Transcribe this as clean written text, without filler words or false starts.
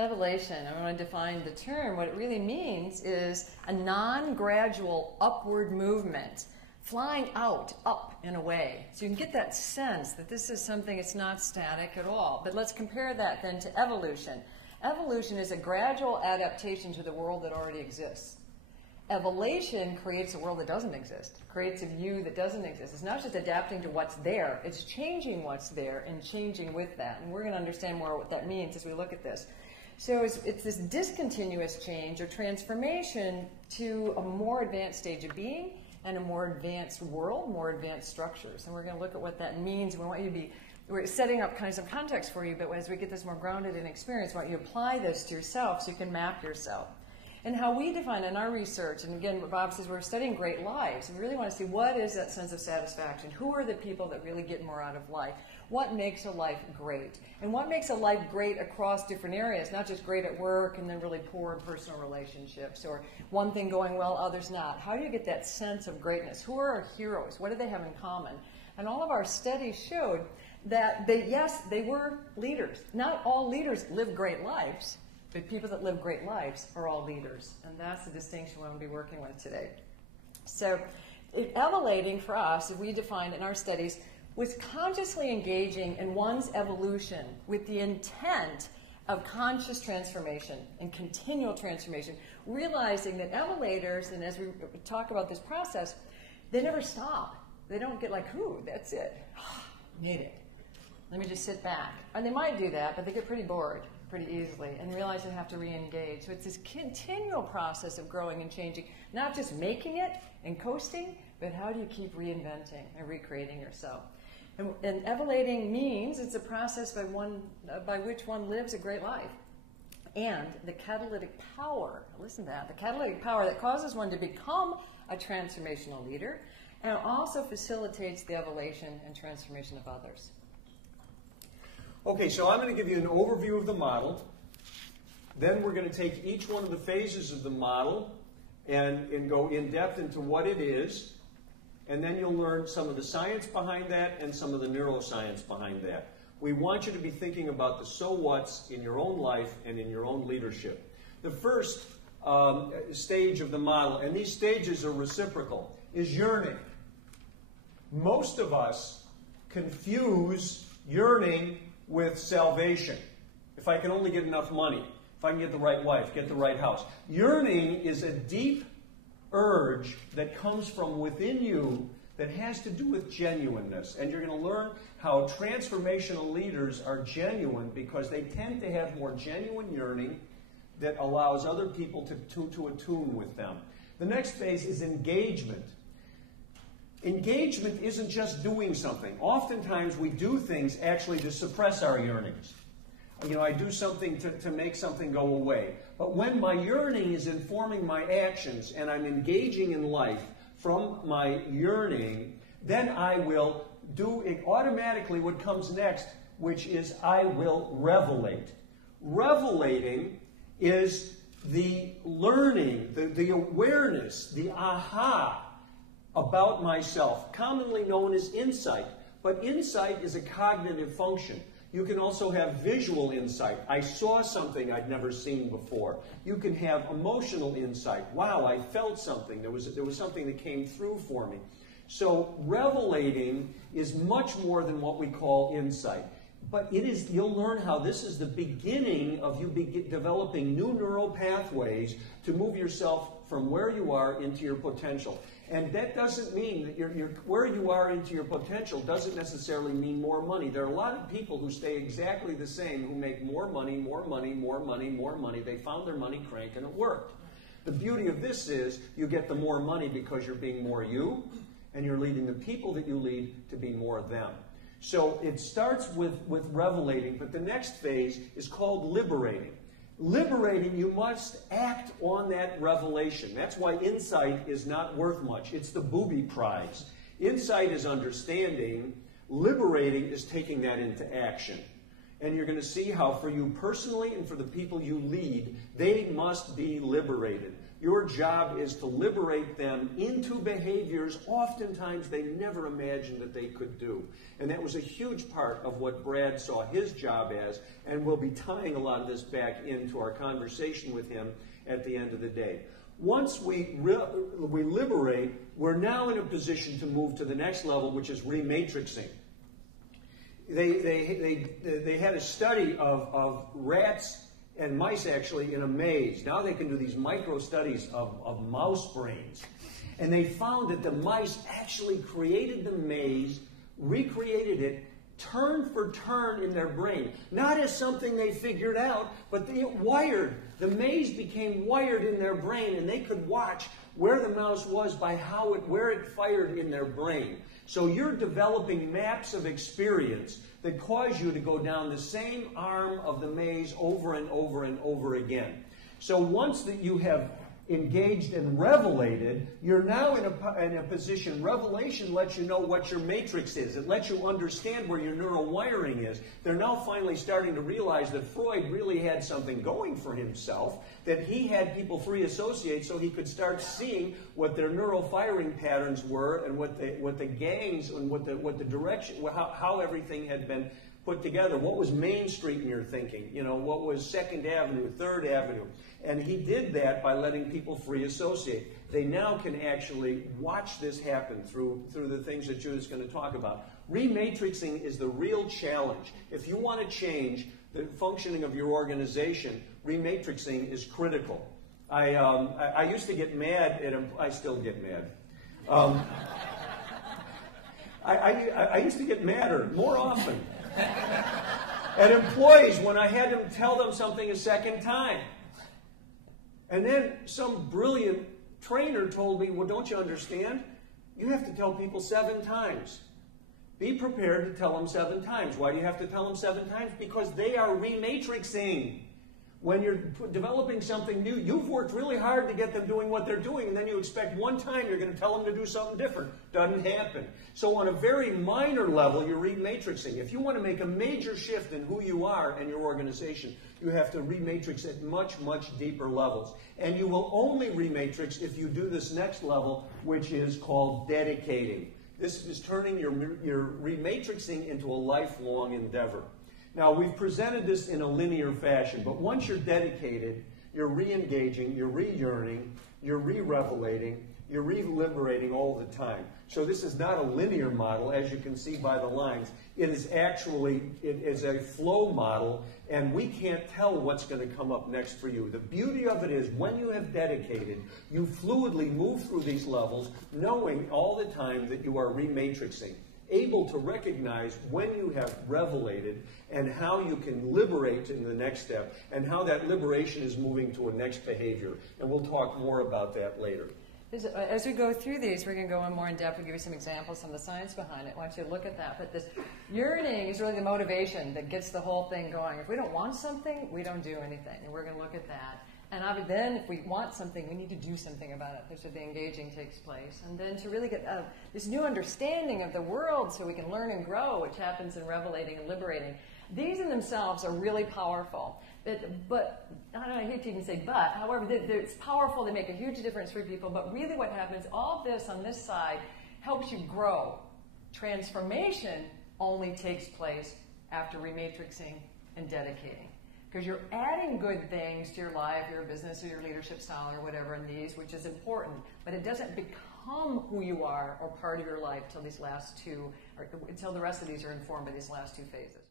Evolution, I want to define the term. What it really means is a non-gradual upward movement, flying out, up and away. So you can get that sense that this is something that's not static at all. But let's compare that then to evolution. Evolution is a gradual adaptation to the world that already exists. Evolution creates a world that doesn't exist, creates a view that doesn't exist. It's not just adapting to what's there, it's changing what's there and changing with that. And we're going to understand more what that means as we look at this. So it's this discontinuous change or transformation to a more advanced stage of being and a more advanced world, more advanced structures. And we're going to look at what that means. We want you to be, we're setting up kind of some context for you, but as we get this more grounded in experience, we want you to apply this to yourself so you can map yourself. And how we define in our research, and again, what Bob says, we're studying great lives. We really want to see what is that sense of satisfaction. Who are the people that really get more out of life? What makes a life great? And what makes a life great across different areas, not just great at work and then really poor in personal relationships, or one thing going well, others not. How do you get that sense of greatness? Who are our heroes? What do they have in common? And all of our studies showed that, yes, they were leaders. Not all leaders live great lives. But people that live great lives are all leaders. And that's the distinction we're going to be working with today. So evoluting for us, as we defined in our studies, was consciously engaging in one's evolution with the intent of conscious transformation and continual transformation, realizing that evolators, and as we talk about this process, they never stop. They don't get like, ooh, that's it. Made it. Let me just sit back. And they might do that, but they get pretty bored pretty easily and realize they have to re-engage. So it's this continual process of growing and changing, not just making it and coasting, but how do you keep reinventing and recreating yourself? And evoluting means it's a process by which one lives a great life. And the catalytic power, listen to that, the catalytic power that causes one to become a transformational leader and also facilitates the evolution and transformation of others. Okay, so I'm going to give you an overview of the model. Then we're going to take each one of the phases of the model and go in depth into what it is. And then you'll learn some of the science behind that and some of the neuroscience behind that. We want you to be thinking about the so whats in your own life and in your own leadership. The first stage of the model, and these stages are reciprocal, is yearning. Most of us confuse yearning with salvation. If I can only get enough money, if I can get the right wife, get the right house. Yearning is a deep urge that comes from within you that has to do with genuineness. And you're going to learn how transformational leaders are genuine because they tend to have more genuine yearning that allows other people to attune with them. The next phase is engagement. Engagement isn't just doing something. Oftentimes we do things actually to suppress our yearnings. You know, I do something to make something go away. But when my yearning is informing my actions and I'm engaging in life from my yearning, then I will do it automatically what comes next, which is I will revelate. Revelating is the learning, the awareness, the aha about myself, commonly known as insight. But insight is a cognitive function. You can also have visual insight. I saw something I'd never seen before. You can have emotional insight. Wow, I felt something. There was something that came through for me. So revelating is much more than what we call insight. But it is, you'll learn how this is the beginning of you developing new neural pathways to move yourself from where you are into your potential. And that doesn't mean that where you are into your potential doesn't necessarily mean more money. There are a lot of people who stay exactly the same, who make more money, more money, more money, more money. They found their money crank and it worked. The beauty of this is you get the more money because you're being more you, and you're leading the people that you lead to be more them. So it starts with revelating, but the next phase is called liberating. Liberating, you must act on that revelation. That's why insight is not worth much. It's the booby prize. Insight is understanding. Liberating is taking that into action. And you're going to see how for you personally and for the people you lead, they must be liberated. Your job is to liberate them into behaviors oftentimes they never imagined that they could do. And that was a huge part of what Brad saw his job as, and we'll be tying a lot of this back into our conversation with him at the end of the day. Once we liberate, we're now in a position to move to the next level, which is rematrixing. They had a study of rats and mice actually in a maze. Now they can do these micro studies of mouse brains. And they found that the mice actually created the maze, recreated it, turn for turn in their brain. Not as something they figured out, but the maze became wired in their brain, and they could watch where the mouse was by where it fired in their brain. So you're developing maps of experience that cause you to go down the same arm of the maze over and over and over again. So once that you have engaged and revelated, you're now in a position. Revelation lets you know what your matrix is. It lets you understand where your neural wiring is. They're now finally starting to realize that Freud really had something going for himself, that he had people free associate so he could start seeing what their neural firing patterns were and what the gangs and what the direction, how everything had been put together. What was Main Street in your thinking? You know, what was 2nd Avenue, 3rd Avenue? And he did that by letting people free associate. They now can actually watch this happen through the things that Judith's going to talk about. Rematrixing is the real challenge. If you want to change the functioning of your organization, rematrixing is critical. I used to get mad at him. I still get mad. I used to get madder more often at employees when I had to tell them something a second time. And then some brilliant trainer told me, well, don't you understand? You have to tell people 7 times. Be prepared to tell them 7 times. Why do you have to tell them 7 times? Because they are rematrixing. When you're developing something new, you've worked really hard to get them doing what they're doing, and then you expect one time you're going to tell them to do something different. Doesn't happen. So on a very minor level, you're rematrixing. If you want to make a major shift in who you are and your organization, you have to rematrix at much, much deeper levels. And you will only rematrix if you do this next level, which is called dedicating. This is turning your rematrixing into a lifelong endeavor. Now, we've presented this in a linear fashion, but once you're dedicated, you're re-engaging, you're re-yearning, you're re-revelating, you're re-liberating all the time. So this is not a linear model, as you can see by the lines. It is a flow model, and we can't tell what's going to come up next for you. The beauty of it is when you have dedicated, you fluidly move through these levels, knowing all the time that you are rematrixing, able to recognize when you have revelated and how you can liberate in the next step and how that liberation is moving to a next behavior. And we'll talk more about that later. As we go through these, we're going to go in more in depth and give you some examples, some of the science behind it. I want you to look at that. But this yearning is really the motivation that gets the whole thing going. If we don't want something, we don't do anything. And we're going to look at that. And then if we want something, we need to do something about it. That's where the engaging takes place. And then to really get this new understanding of the world so we can learn and grow, which happens in revelating and liberating. These in themselves are really powerful. But I don't know, I hate to even say but, however, it's powerful. They make a huge difference for people. But really what happens, all this on this side helps you grow. Transformation only takes place after rematrixing and dedicating. Because you're adding good things to your life, your business, or your leadership style, or whatever in these, which is important. But it doesn't become who you are or part of your life till these last two, or until the rest of these are informed by these last 2 phases.